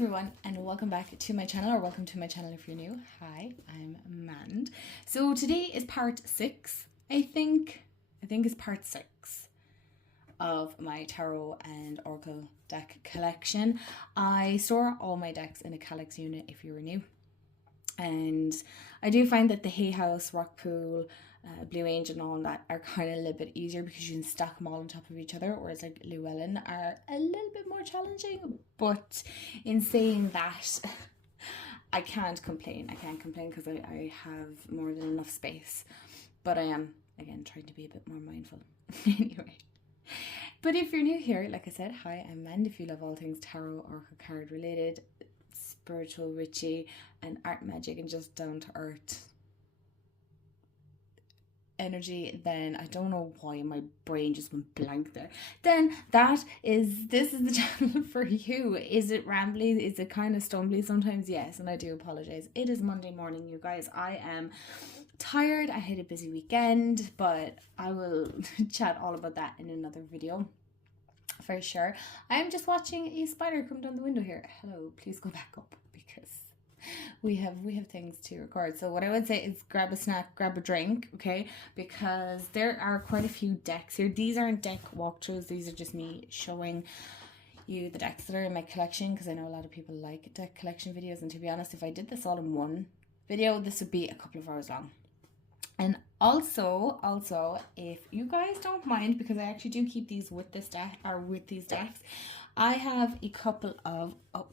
everyone, and welcome back to my channel, or welcome to my channel if you're new. Hi, I'm Mand. So today is part 6, I think it's part 6 of my tarot and oracle deck collection. I store all my decks in a Calyx unit if you were new, and I do find that the Hay House, Rock Pool, Blue Angel and all that are kind of a little bit easier because you can stack them all on top of each other, whereas like Llewellyn are a little bit more challenging. But in saying that, I can't complain because I have more than enough space, but I am again trying to be a bit more mindful. Anyway, but if you're new here, like I said, hi, I'm Mand. If you love all things tarot, oracle card related, spiritual, witchy and art, magic and just down to earth energy, then I don't know why my brain just went blank there. Then this is the channel for you. Is it rambly? Is it kind of stumbly sometimes? Yes, and I do apologize. It is Monday morning, you guys. I am tired. I had a busy weekend, but I will chat all about that in another video for sure. I am just watching a spider come down the window here. Hello, please go back up because we have things to record. So what I would say is grab a snack, grab a drink, okay? Because there are quite a few decks here. These aren't deck walkthroughs. These are just me showing you the decks that are in my collection, because I know a lot of people like deck collection videos, and to be honest, if I did this all in one video, this would be a couple of hours long. And also, if you guys don't mind, because I actually do keep these with this deck, or with these decks, I have a couple of, oh,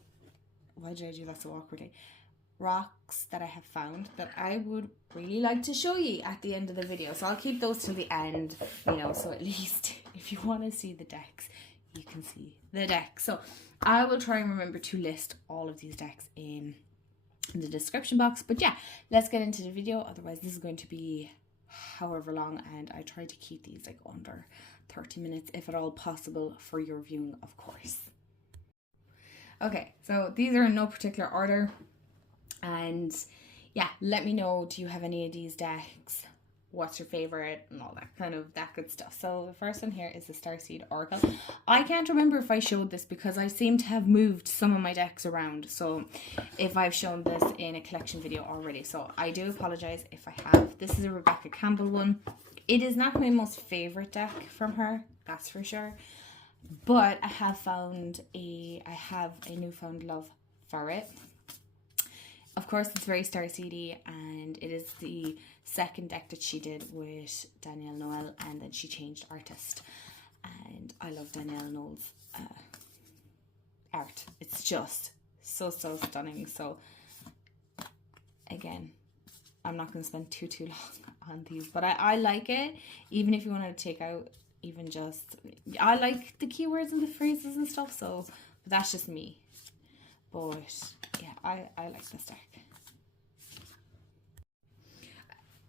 why did I do that so awkwardly? Rocks that I have found that I would really like to show you at the end of the video. So I'll keep those till the end, you know, so at least if you want to see the decks, you can see the decks. So I will try and remember to list all of these decks in the description box. But yeah, let's get into the video. Otherwise this is going to be however long, and I try to keep these like under 30 minutes if at all possible for your viewing, of course. Okay, so these are in no particular order. And yeah, let me know, do you have any of these decks? What's your favorite? And all that good stuff. So the first one here is the Starseed Oracle. I can't remember if I showed this because I seem to have moved some of my decks around. So if I've shown this in a collection video already. So I do apologize if I have. This is a Rebecca Campbell one. It is not my most favorite deck from her, that's for sure. But I have a newfound love for it. Of course, it's very Starseedy, and it is the second deck that she did with Danielle Noel, and then she changed artist. And I love Danielle Noel's art. It's just so stunning. So again, I'm not going to spend too long on these, but I like it. Even if you want to take out even just, I like the keywords and the phrases and stuff, so that's just me. But yeah, I like this deck.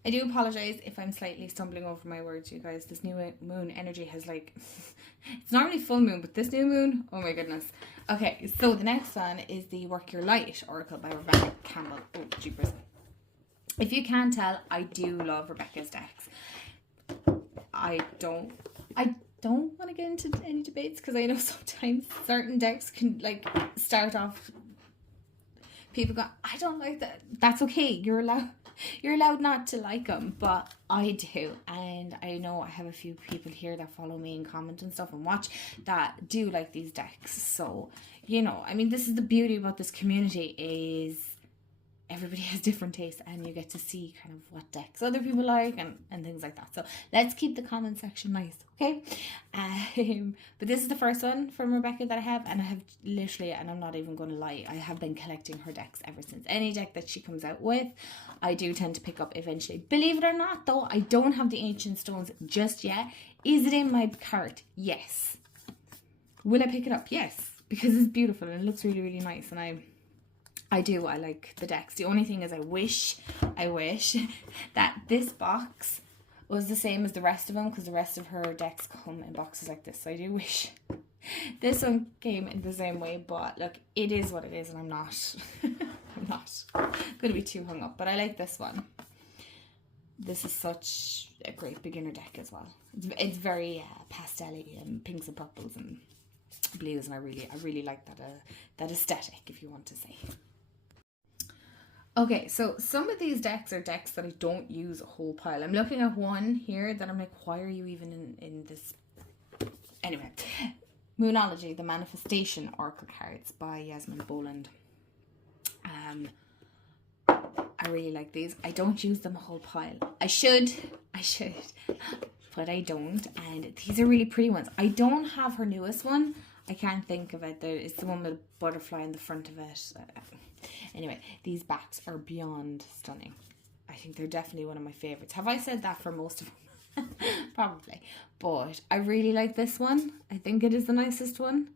I do apologize if I'm slightly stumbling over my words, you guys. This new moon energy has like, it's not really full moon, but this new moon, oh my goodness. Okay, so the next one is the Work Your Light Oracle by Rebecca Campbell. Oh, jeepers. If you can't tell, I do love Rebecca's decks. I don't want to get into any debates, because I know sometimes certain decks can like start off, people go, I don't like that. That's okay. You're allowed not to like them, but I do. And I know I have a few people here that follow me and comment and stuff and watch that do like these decks. So, you know, I mean, this is the beauty about this community, is everybody has different tastes, and you get to see kind of what decks other people like and things like that. So let's keep the comment section nice, okay? But this is the first one from Rebecca that I have, and I have literally, and I'm not even going to lie, I have been collecting her decks ever since. Any deck that she comes out with, I do tend to pick up eventually. Believe it or not, though, I don't have the Ancient Stones just yet. Is it in my cart? Yes. Will I pick it up? Yes, because it's beautiful and it looks really nice, and I do. I like the decks. The only thing is I wish that this box was the same as the rest of them, because the rest of her decks come in boxes like this. So I do wish this one came in the same way, but look, it is what it is, and I'm not going to be too hung up. But I like this one. This is such a great beginner deck as well. It's very pastel-y and pinks and purples, and blues, and I really like that aesthetic, if you want to say. Okay, so some of these decks are decks that I don't use a whole pile. I'm looking at one here that I'm like, why are you even in this? Anyway, Moonology, the Manifestation Oracle cards by Yasmin Boland. I really like these. I don't use them a whole pile. I should, but I don't. And these are really pretty ones. I don't have her newest one. I can't think of it. It's the one with a butterfly in the front of it. Anyway, these backs are beyond stunning. I think they're definitely one of my favorites. Have I said that for most of them? Probably. But I really like this one. I think it is the nicest one.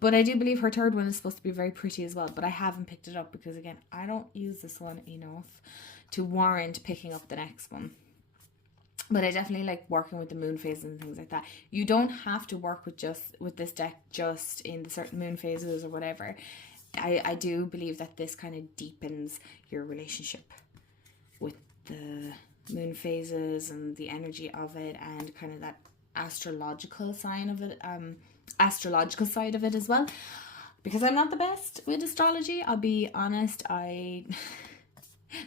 But I do believe her third one is supposed to be very pretty as well. But I haven't picked it up because, again, I don't use this one enough to warrant picking up the next one. But I definitely like working with the moon phases and things like that. You don't have to work with this deck just in the certain moon phases or whatever. I do believe that this kind of deepens your relationship with the moon phases and the energy of it, and kind of that astrological side of it, astrological side of it as well. Because I'm not the best with astrology, I'll be honest. I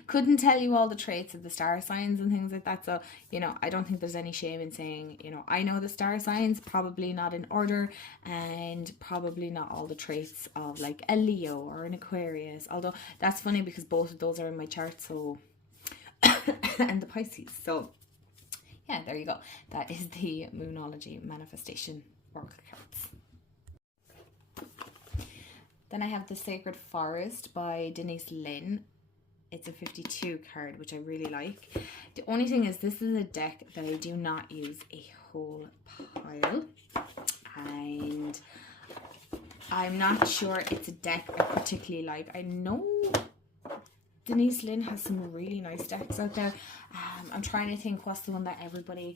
couldn't tell you all the traits of the star signs and things like that. So, you know, I don't think there's any shame in saying, you know, I know the star signs, probably not in order, and probably not all the traits of like a Leo or an Aquarius. Although that's funny because both of those are in my chart, so and the Pisces. So yeah, there you go. That is the Moonology Manifestation Oracle cards. Then I have the Sacred Forest by Denise Lynn. It's a 52 card, which I really like. The only thing is, this is a deck that I do not use a whole pile. And I'm not sure it's a deck I particularly like. I know Denise Lynn has some really nice decks out there. I'm trying to think what's the one that everybody...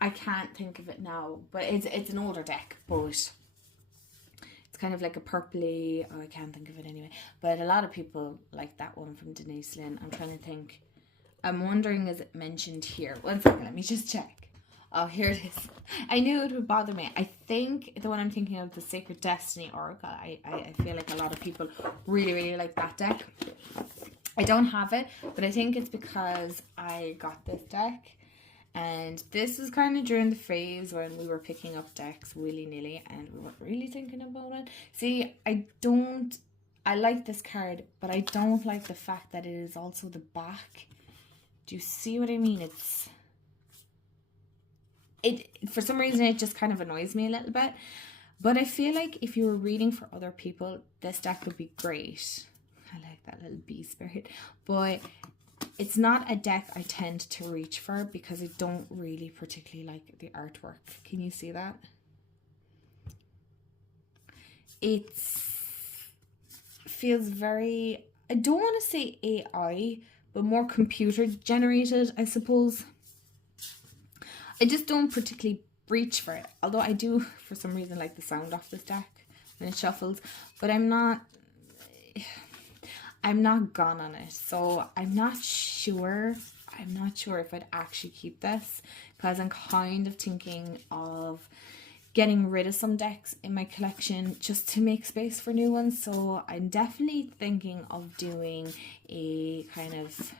I can't think of it now, but it's an older deck, but... kind of like a purpley, I can't think of it anyway, but a lot of people like that one from Denise Lynn. I'm trying to think. I'm wondering, is it mentioned here? 1 second, let me just check. Oh, here it is. I knew it would bother me. I think the one I'm thinking of, the Sacred Destiny Oracle. I feel like a lot of people really like that deck. I don't have it, but I think it's because I got this deck. And this was kind of during the phase when we were picking up decks willy-nilly and we weren't really thinking about it. See, I like this card, but I don't like the fact that it is also the back. Do you see what I mean? For some reason, it just kind of annoys me a little bit. But I feel like if you were reading for other people, this deck would be great. I like that little bee spirit. But... it's not a deck I tend to reach for because I don't really particularly like the artwork. Can you see that? It feels very, I don't want to say AI, but more computer generated, I suppose. I just don't particularly reach for it. Although I do, for some reason, like the sound of this deck when it shuffles. But I'm not gone on it, so I'm not sure if I'd actually keep this, because I'm kind of thinking of getting rid of some decks in my collection just to make space for new ones. So I'm definitely thinking of doing a kind of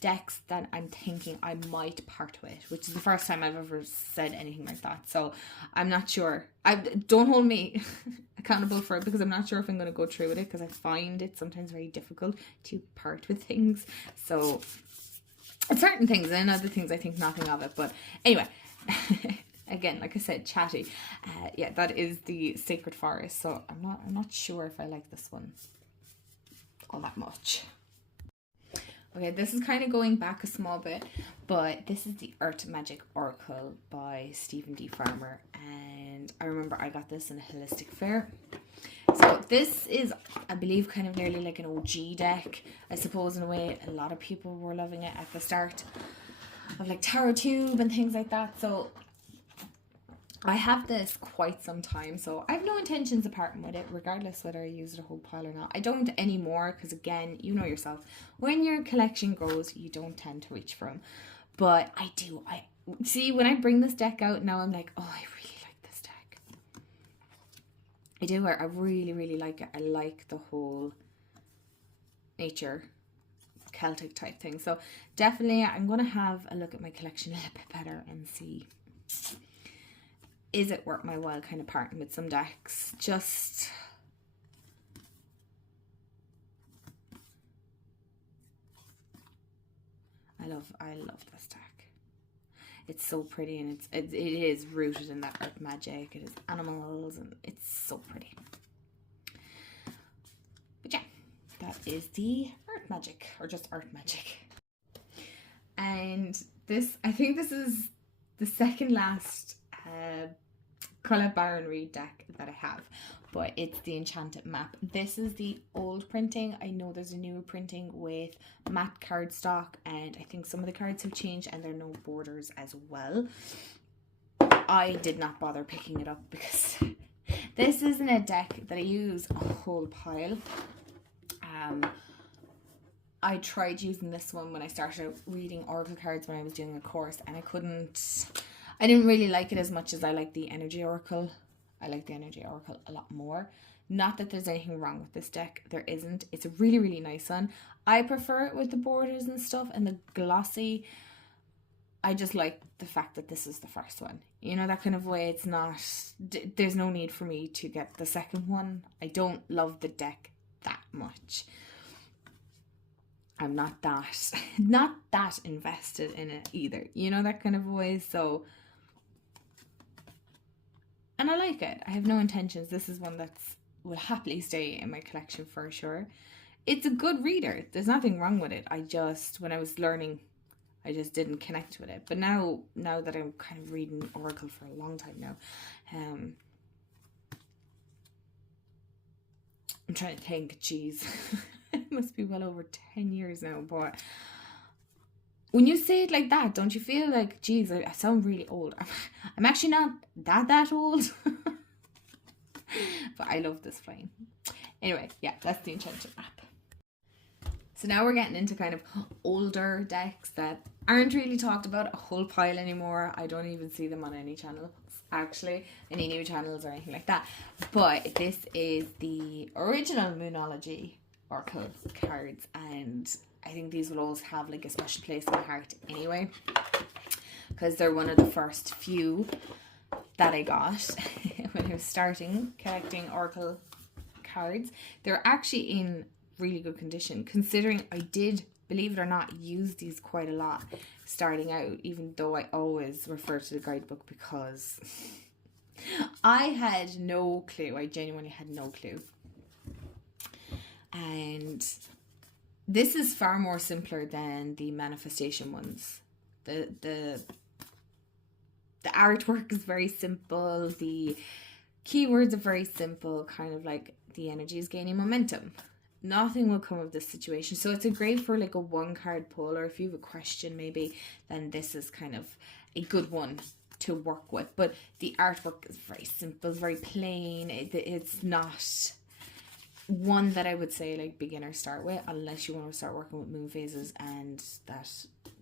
decks that I'm thinking I might part with, which is the first time I've ever said anything like that. So I'm not sure. Don't hold me accountable for it, because I'm not sure if I'm going to go through with it, because I find it sometimes very difficult to part with things. So certain things, and other things I think nothing of it. But anyway, again, like I said, chatty. Yeah, that is the Sacred Forest. So I'm not sure if I like this one all that much. Okay, this is kind of going back a small bit, but this is the Earth Magic Oracle by Stephen D. Farmer, and I remember I got this in a holistic fair. So this is, I believe, kind of nearly like an OG deck, I suppose, in a way. A lot of people were loving it at the start of like Tarot Tube and things like that. So I have this quite some time, so I have no intentions of parting with it, regardless whether I use it a whole pile or not. I don't anymore, because again, you know yourself, when your collection grows, you don't tend to reach for them. But I see, when I bring this deck out now, I'm like, oh, I really like this deck. I do. I really, really like it. I like the whole nature Celtic type thing. So definitely I'm going to have a look at my collection a little bit better and see, is it worth my while kind of parting with some decks? Just... I love this deck. It's so pretty, and it is rooted in that earth magic. It is animals, and it's so pretty. But yeah, that is the earth magic, or just earth magic. And this, I think this is the second last Colette Baron Reid deck that I have, but it's the Enchanted Map. This is the old printing. I know there's a new printing with matte cardstock, and I think some of the cards have changed, and there are no borders as well. I did not bother picking it up because this isn't a deck that I use a whole pile. I tried using this one when I started reading Oracle cards when I was doing a course, and I didn't really like it as much as I like the Energy Oracle. I like the Energy Oracle a lot more. Not that there's anything wrong with this deck. There isn't. It's a really, really nice one. I prefer it with the borders and stuff and the glossy. I just like the fact that this is the first one. You know, that kind of way. It's not... There's no need for me to get the second one. I don't love the deck that much. I'm not that invested in it either. You know, that kind of way. So... And I like it. I have no intentions. This is one that will happily stay in my collection for sure. It's a good reader. There's nothing wrong with it. When I was learning, I just didn't connect with it. But now that I'm kind of reading Oracle for a long time now, I'm trying to think, geez, it must be well over 10 years now, but when you say it like that, don't you feel like, geez, I sound really old? I'm actually not that old. But I love this flame. Anyway, yeah, that's the Enchanted Map. So now we're getting into kind of older decks that aren't really talked about a whole pile anymore. I don't even see them on any channels, actually, any new channels or anything like that. But this is the original Moonology Oracle cards, and I think these will always have like a special place in my heart anyway, because they're one of the first few that I got when I was starting collecting Oracle cards. They're actually in really good condition, considering I did, believe it or not, use these quite a lot starting out, even though I always refer to the guidebook because I had no clue. I genuinely had no clue. And this is far more simpler than the manifestation ones. The artwork is very simple. The keywords are very simple. Kind of like the energy is gaining momentum. Nothing will come of this situation. So it's a great for like a one card pull, or if you have a question maybe, then this is kind of a good one to work with. But the artwork is very simple, very plain. It's not one that I would say like beginner start with, unless you want to start working with moon phases and that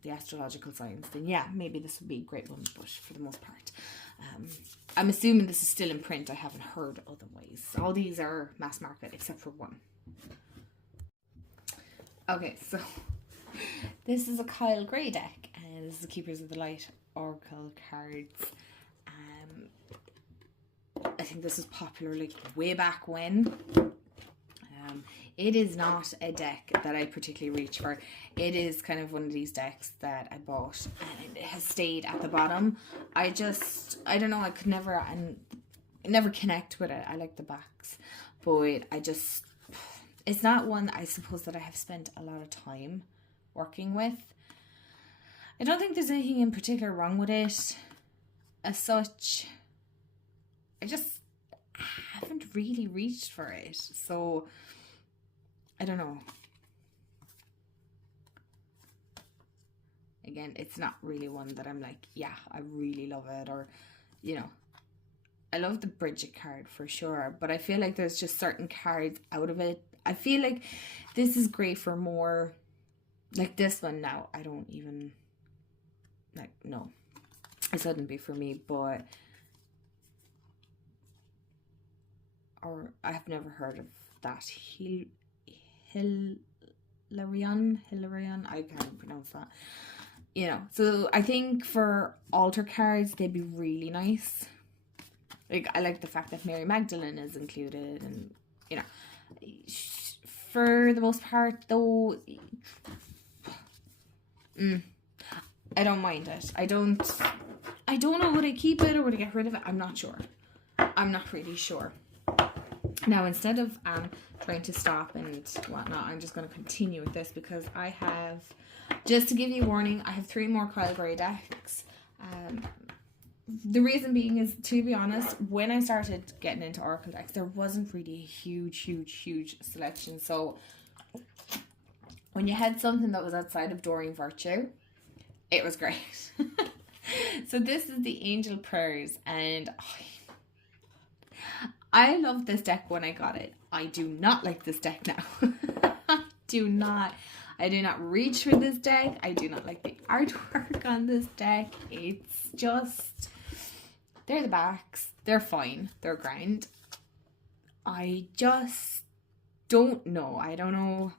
the astrological signs. Then yeah, maybe this would be a great one. But for the most part, I'm assuming this is still in print. I haven't heard otherwise. All these are mass market except for one. Okay, so this is a Kyle Gray deck, and this is the Keepers of the Light Oracle cards. I think this was popular like way back when. It is not a deck that I particularly reach for. It is kind of one of these decks that I bought and it has stayed at the bottom. I don't know, I could never connect with it. I like the backs, but it's not one I suppose that I have spent a lot of time working with. I don't think there's anything in particular wrong with it as such. I just haven't really reached for it. So, I don't know. Again, it's not really one that I'm like, yeah, I really love it. Or, you know, I love the Bridget card for sure. But I feel like there's just certain cards out of it. I feel like this is great for more, like this one now. I don't even, like, no. This wouldn't be for me, but or I've never heard of that. Hilarion, I can't pronounce that. You know, so I think for altar cards, they'd be really nice. Like, I like the fact that Mary Magdalene is included, and, you know, for the most part, though, I don't mind it. I don't know, would I keep it or would I get rid of it? I'm not sure. I'm not really sure. Now, instead of trying to stop and whatnot, I'm just going to continue with this because I have, just to give you a warning, I have 3 more Kyle Gray decks. The reason being is, to be honest, when I started getting into Oracle decks, there wasn't really a huge selection. So when you had something that was outside of Doreen Virtue, it was great. So this is the Angel Prayers, and I loved this deck when I got it. I do not like this deck now. I do not reach for this deck. I do not like the artwork on this deck. It's just, they're the backs. They're fine. They're grand. I just don't know. I don't know.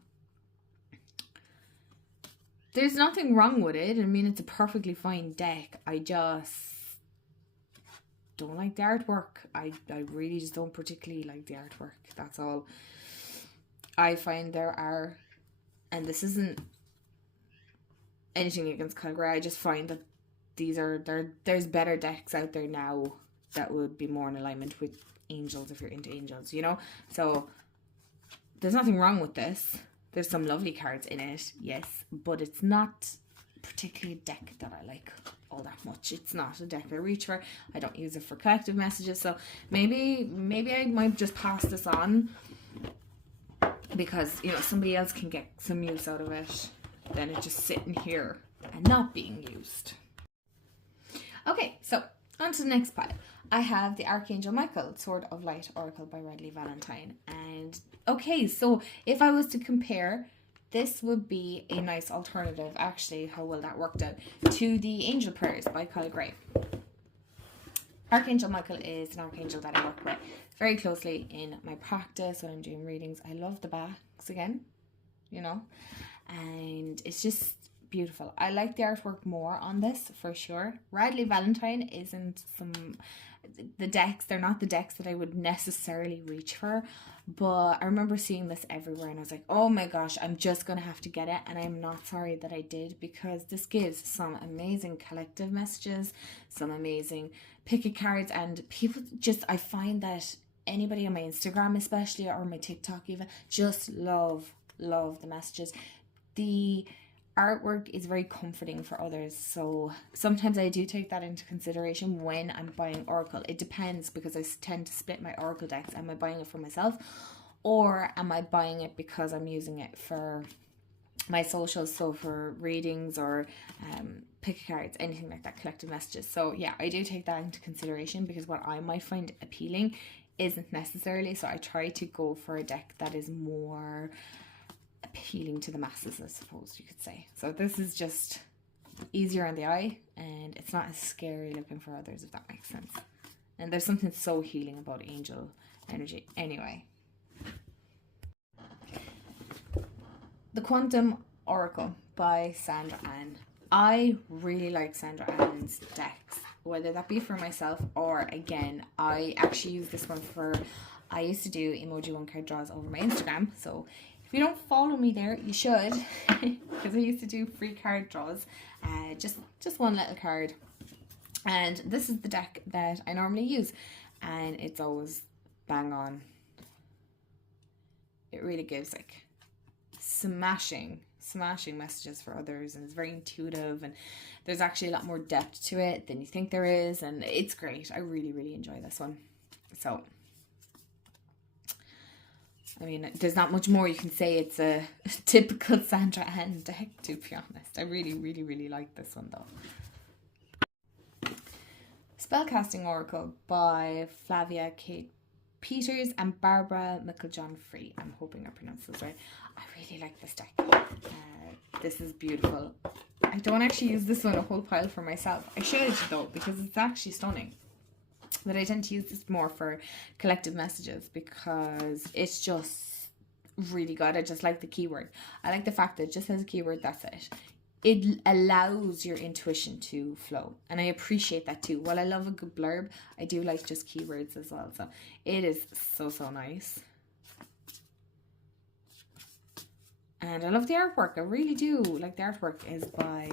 There's nothing wrong with it. I mean, it's a perfectly fine deck. I just don't like the artwork. I really just don't particularly like the artwork. That's all. I find there are, and this isn't anything against Kyle Gray, I just find that there's better decks out there now that would be more in alignment with angels if you're into angels, you know? So there's nothing wrong with this. There's some lovely cards in it, yes, but it's not particularly a deck that I like all that much. It's not a deck I reach for. I don't use it for collective messages, so maybe I might just pass this on because, you know, somebody else can get some use out of it than it just sitting here and not being used. Okay, so on to the next pile. I have the Archangel Michael, Sword of Light Oracle by Radley Valentine. And okay, so if I was to compare, this would be a nice alternative, actually, how well that worked out, to the Angel Prayers by Kyle Gray. Archangel Michael is an archangel that I work with very closely in my practice when I'm doing readings. I love the backs again, you know, and it's just beautiful. I like the artwork more on this for sure. Radley Valentine isn't the decks, they're not the decks that I would necessarily reach for, but I remember seeing this everywhere and I was like, oh my gosh, I'm just gonna have to get it, and I'm not sorry that I did, because this gives some amazing collective messages, some amazing picket cards, and people just, I find that anybody on my Instagram especially, or my TikTok even, just love the messages. The artwork is very comforting for others, so sometimes I do take that into consideration when I'm buying Oracle. It depends, because I tend to split my Oracle decks. Am I buying it for myself, or am I buying it because I'm using it for my socials, so for readings or pick cards, anything like that, collective messages. So yeah, I do take that into consideration, because what I might find appealing isn't necessarily, so I try to go for a deck that is more appealing to the masses, I suppose you could say. So this is just easier on the eye, and it's not as scary looking for others, if that makes sense. And there's something so healing about angel energy. Anyway, the Quantum Oracle by Sandra Ann. I really like Sandra Ann's decks, whether that be for myself or, again, I actually use this one for, I used to do emoji 1-card draws over my Instagram, so if you don't follow me there, you should, because I used to do free card draws, just one little card. And this is the deck that I normally use, and it's always bang on. It really gives like smashing messages for others, and it's very intuitive, and there's actually a lot more depth to it than you think there is, and it's great. I really enjoy this one. So I mean, there's not much more you can say. It's a typical Sandra Ann deck, to be honest. I really like this one, though. Spellcasting Oracle by Flavia Kate Peters and Barbara Michael-John Free. I'm hoping I pronounced this right. I really like this deck. This is beautiful. I I don't actually use this one a whole pile for myself. I should though, because it's actually stunning. But I tend to use this more for collective messages because it's just really good. I just like the keyword. I like the fact that it just has a keyword, that's it. It allows your intuition to flow, and I appreciate that too. While I love a good blurb, I do like just keywords as well. So it is so nice. And I love the artwork. I really do. Like, the artwork is by,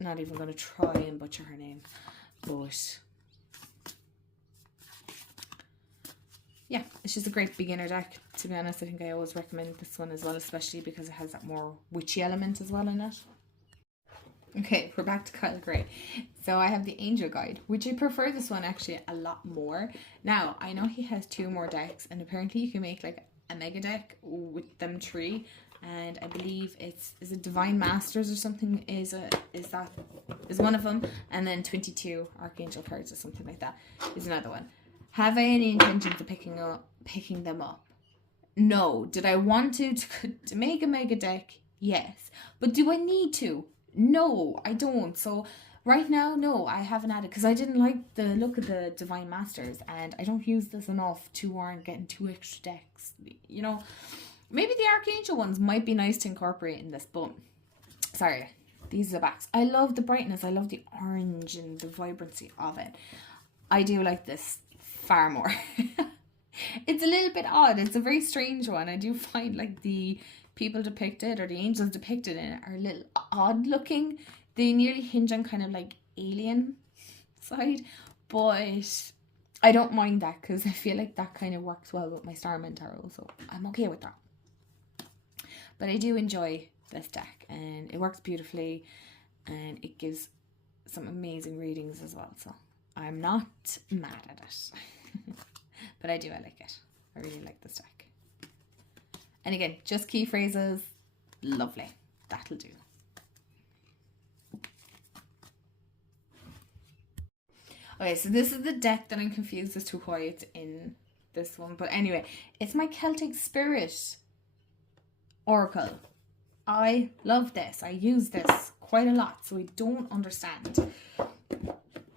not even going to try and butcher her name, but yeah, it's just a great beginner deck. To be honest, I think I always recommend this one as well, especially because it has that more witchy element as well in it. Okay, we're back to Kyle Gray. So I have the Angel Guide, which I prefer this one actually a lot more. Now, I know he has 2 more decks, and apparently you can make like a mega deck with them 3, and I believe is it Divine Masters or something is one of them, and then 22 Archangel cards or something like that is another one. Have I any intentions of picking them up? No. Did I want to make a mega deck? Yes. But do I need to? No, I don't. So right now, no, I haven't added, because I didn't like the look of the Divine Masters, and I don't use this enough to warrant getting 2 extra decks. You know, maybe the Archangel ones might be nice to incorporate in this, but sorry, these are the backs. I love the brightness. I love the orange and the vibrancy of it. I do like this far more. It's a little bit odd. It's a very strange one. I do find like the people depicted, or the angels depicted in it, are a little odd looking. They nearly hinge on kind of like alien side, but I don't mind that because I feel like that kind of works well with my Starman Tarot, so I'm okay with that. But I do enjoy this deck, and it works beautifully, and it gives some amazing readings as well, so I'm not mad at it. But I like it. I really like this deck. And again, just key phrases. Lovely. That'll do. Okay, so this is the deck that I'm confused as to why it's in this one. But anyway, it's my Celtic Spirit Oracle. I love this. I use this quite a lot, so I don't understand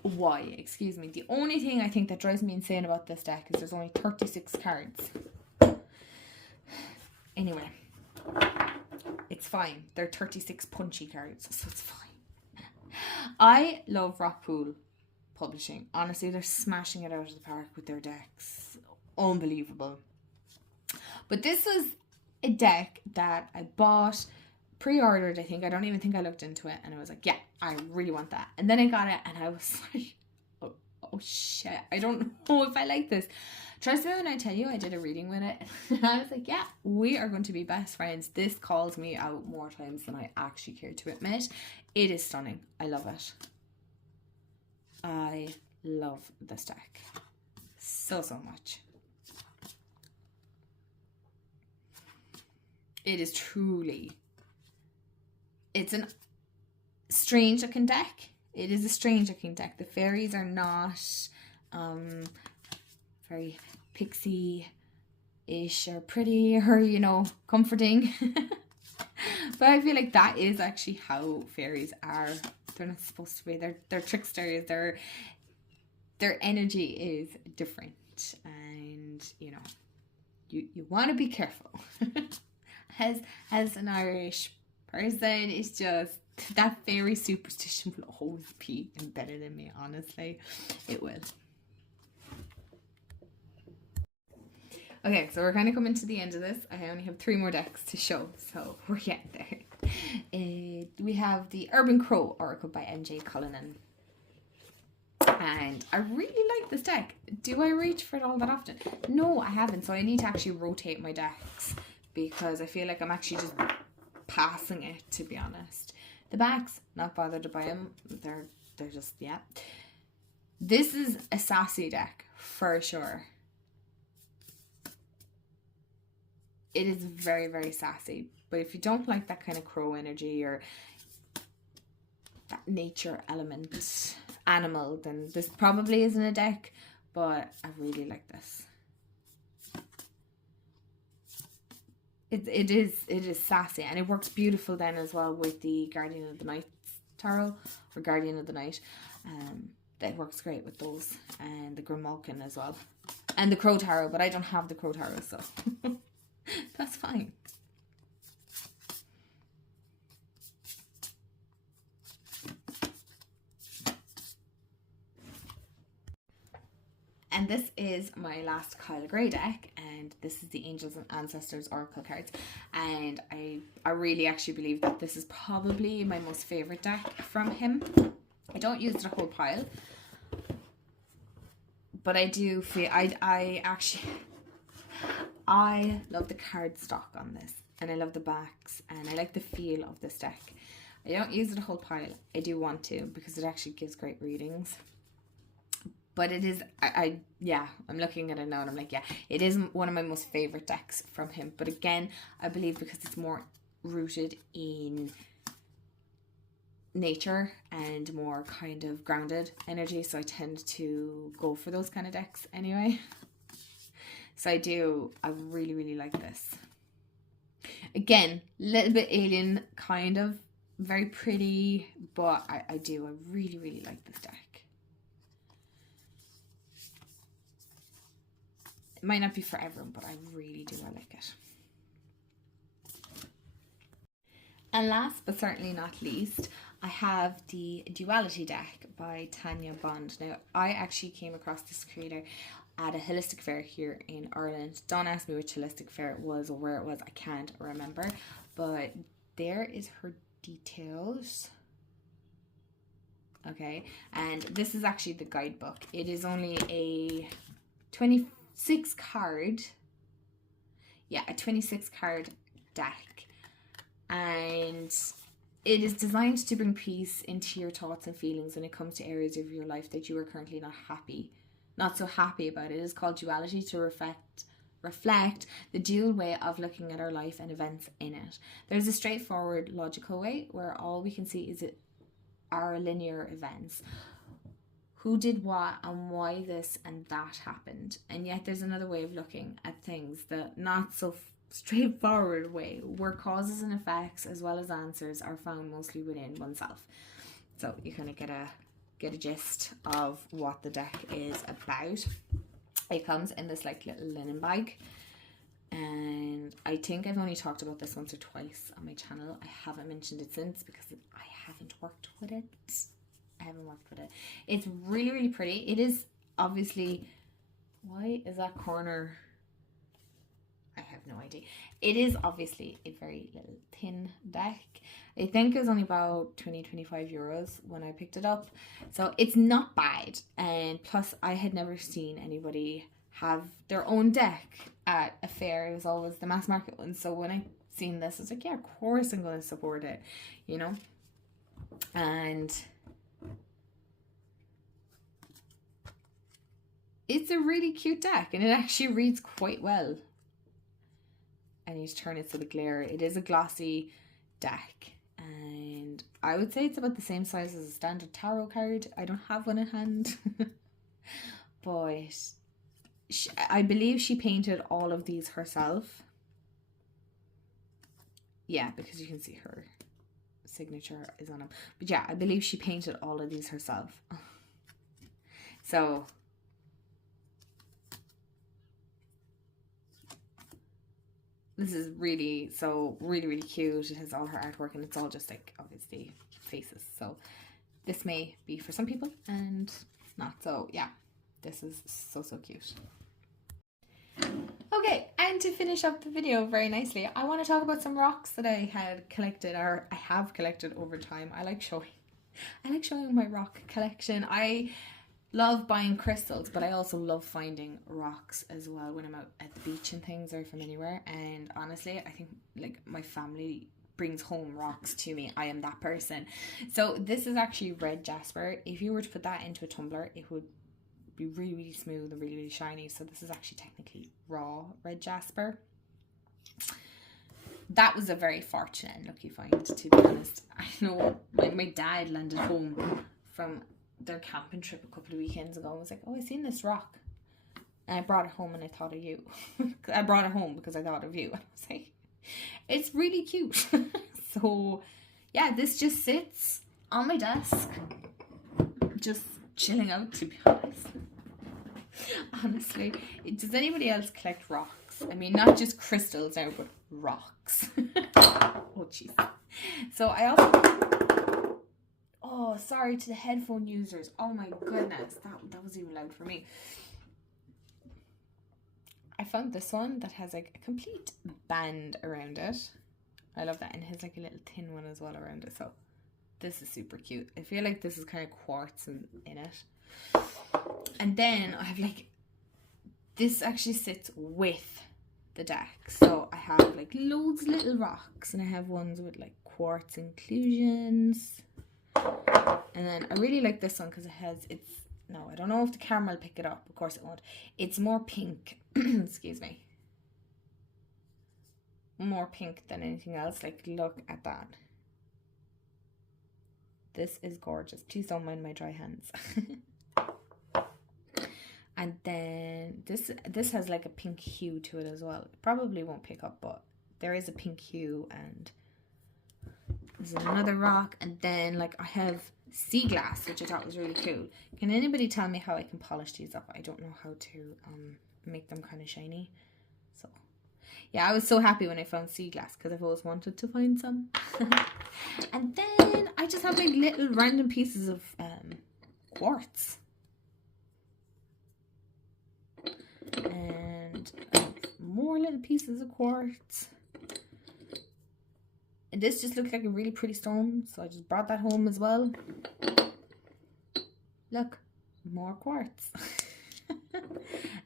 why. Excuse me. The only thing I think that drives me insane about this deck is there's only 36 cards. Anyway, it's fine. They're 36 punchy cards, so it's fine. I love Rockpool Publishing. Honestly, they're smashing it out of the park with their decks. Unbelievable. But this was a deck that I bought, pre-ordered, I think. I don't even think I looked into it, and I was like, yeah, I really want that. And then I got it, and I was like, oh shit, I don't know if I like this. Trust me when I tell you I did a reading with it. I was like, yeah, we are going to be best friends. This calls me out more times than I actually care to admit. It is stunning. I love it. I love this deck so much. It is truly, it's a strange looking deck. It is a strange looking deck. The fairies are not very pixie-ish or pretty or, you know, comforting. But I feel like that is actually how fairies are. They're not supposed to be. They're tricksters. Their energy is different, and you know, you want to be careful. As an Irish person, it's just that fairy superstition will always be embedded in me. Honestly, it will. Okay, so we're kind of coming to the end of this. I only have 3 more decks to show, so we're getting there. We have the Urban Crow Oracle by MJ Cullinan. And I really like this deck. Do I reach for it all that often? No, I haven't. So I need to actually rotate my decks, because I feel like I'm actually just passing it, to be honest. The backs, not bothered to buy them. They're just, yeah. This is a sassy deck, for sure. It is very, very sassy. But if you don't like that kind of crow energy or that nature element animal, then this probably isn't a deck. But I really like this. it is sassy, and it works beautiful then as well with the Guardian of the Night tarot, or Guardian of the Night. That works great with those, and the Grimalkin as well, and the Crow tarot, but I don't have the Crow tarot, so that's fine. And this is my last Kyle Gray deck, and this is the Angels and Ancestors Oracle cards. And I really actually believe that this is probably my most favourite deck from him. I don't use the whole pile, but I do feel, I love the card stock on this, and I love the backs, and I like the feel of this deck. I don't use the whole pile. I do want to, because it actually gives great readings. But it is, yeah, I'm looking at it now and I'm like, yeah, it is one of my most favourite decks from him. But again, I believe because it's more rooted in nature and more kind of grounded energy, so I tend to go for those kind of decks anyway. So I really, really like this. Again, a little bit alien, kind of, very pretty, but I really, really like this deck. It might not be for everyone, but I really do. I like it. And last but certainly not least, I have the Duality Deck by Tanya Bond. Now, I actually came across this creator at a holistic fair here in Ireland. Don't ask me which holistic fair it was or where it was. I can't remember. But there is her details. Okay. And this is actually the guidebook. It is only a 26 card deck, and it is designed to bring peace into your thoughts and feelings when it comes to areas of your life that you are currently not so happy about. It is called Duality to reflect the dual way of looking at our life and events in it. There's a straightforward, logical way where all we can see is our linear events. Who did what and why this and that happened. And yet there's another way of looking at things, the not so straightforward way, where causes and effects as well as answers are found mostly within oneself. So you kind of get a gist of what the deck is about. It comes in this like little linen bag, and I think I've only talked about this once or twice on my channel. I haven't mentioned it since because I haven't worked with it. It's really, really pretty. It is obviously, why is that corner? I have no idea. It is obviously a very little thin deck. I think it was only about 20-25 euros when I picked it up. So it's not bad. And plus I had never seen anybody have their own deck at a fair. It was always the mass market one. So when I seen this, I was like, yeah, of course I'm going to support it, you know. And it's a really cute deck, and it actually reads quite well. And you turn it to the glare. It is a glossy deck, and I would say it's about the same size as a standard tarot card. I don't have one in hand, but I believe she painted all of these herself. Yeah, because you can see her signature is on them. But yeah, I believe she painted all of these herself. So this is really cute. It has all her artwork, and it's all just like obviously faces. So this may be for some people and not. So yeah, this is so cute. Okay, and to finish up the video very nicely, I want to talk about some rocks that I had collected, or I have collected over time. I like showing my rock collection. I love buying crystals, but I also love finding rocks as well when I'm out at the beach and things, or from anywhere. And honestly, I think like my family brings home rocks to me. I am that person. So this is actually red jasper. If you were to put that into a tumbler, it would be really, really smooth and really, really shiny. So this is actually technically raw red jasper. That was a very fortunate and lucky find, to be honest. I know my dad landed home from their camping trip a couple of weekends ago and was like, oh, I seen this rock, and I brought it home and I thought of you. I brought it home because I thought of you. And I was like, It's really cute. So yeah, this just sits on my desk, just chilling out, to be honest. Honestly, does anybody else collect rocks? I mean, not just crystals now, but rocks. Oh jeez. So I also, oh sorry to the headphone users, oh my goodness, that was even loud for me. I found this one that has like a complete band around it. I love that, and it has like a little thin one as well around it, so this is super cute. I feel like this is kind of quartz in it. And then I have like, this actually sits with the deck. So I have like loads of little rocks, and I have ones with like quartz inclusions. And then I really like this one because it has, no, I don't know if the camera will pick it up. Of course it won't. It's more pink. Excuse me. More pink than anything else. Like, look at that. This is gorgeous. Please don't mind my dry hands. And then this has like a pink hue to it as well. It probably won't pick up, but there is a pink hue. And there's another rock. And then like I have sea glass, which I thought was really cool. Can anybody tell me how I can polish these up? I don't know how to make them kind of shiny. So yeah, I was so happy when I found sea glass because I've always wanted to find some. And then I just have like little random pieces of quartz. And more little pieces of quartz. And this just looks like a really pretty stone, so I just brought that home as well. Look, more quartz.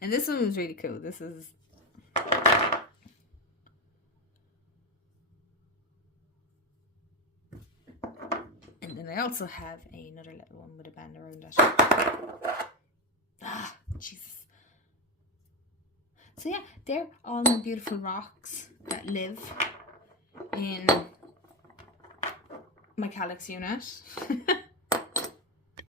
And this one was really cool. This is... And then I also have another little one with a band around it. Ah, Jesus. So yeah, they're all my beautiful rocks that live in my Calyx unit.